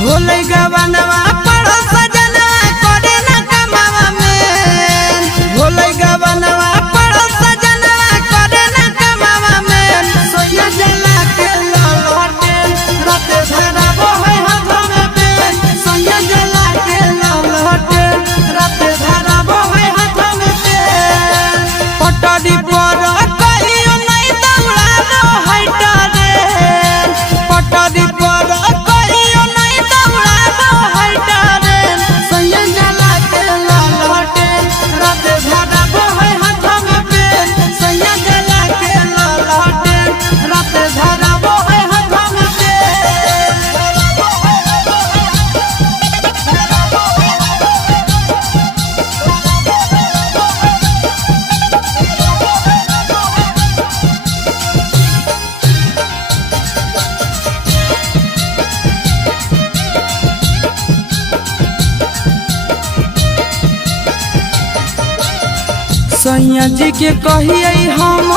होले गवनवा पड़ो सजना करे न कमावा में होले गवनवा पड़ो सजना करे न कमावा में सोया जला के ललटे रात धराबो है हाथ में पेन सोया जला के ललटे रात धराबो है हाथ में पेन पटड़ी पर कहियो नहीं दौड़ाबो है रे पटड़ी पर सैया जी के कहिए हम